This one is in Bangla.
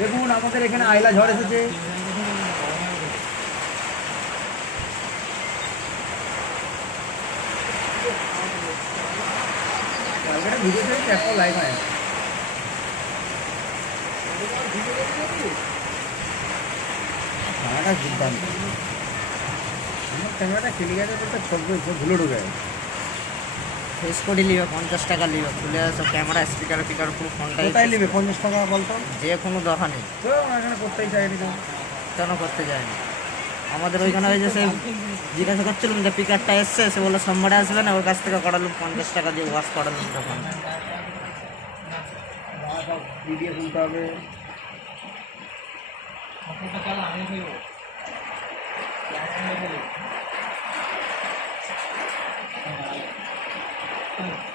দেখুন আমাদের এখানে আইলা ঝড় এসেছে। ভিডিও একটা লাইভ আয় ক্যামেরাটা দুর্দান্ত। আমার ক্যামেরাটা খেলে গেছে বলতে সব ধুলো ঢুকে গেছে। ফেস করে নিবে 50 টাকা নিবে, খুলে সব ক্যামেরা স্পিকার ফিকার পুরো ফোনটা। কোথায় নিবে 50 টাকা বলতো? যে কোনো দোকানে। তো এখানে করতেই চাইনি তো, কেন করতে যায়নি? আমাদের ওইখানে ওই যে সে জিজ্ঞাসা করছিলাম যে পিকারটা এসছে, সে বললো সোমবারে আসবে না, ওর কাছ থেকে করালাম 50 টাকা দিয়ে ওয়াশ করালাম তখন। ভিডিও তুলতে হবে। Thank you.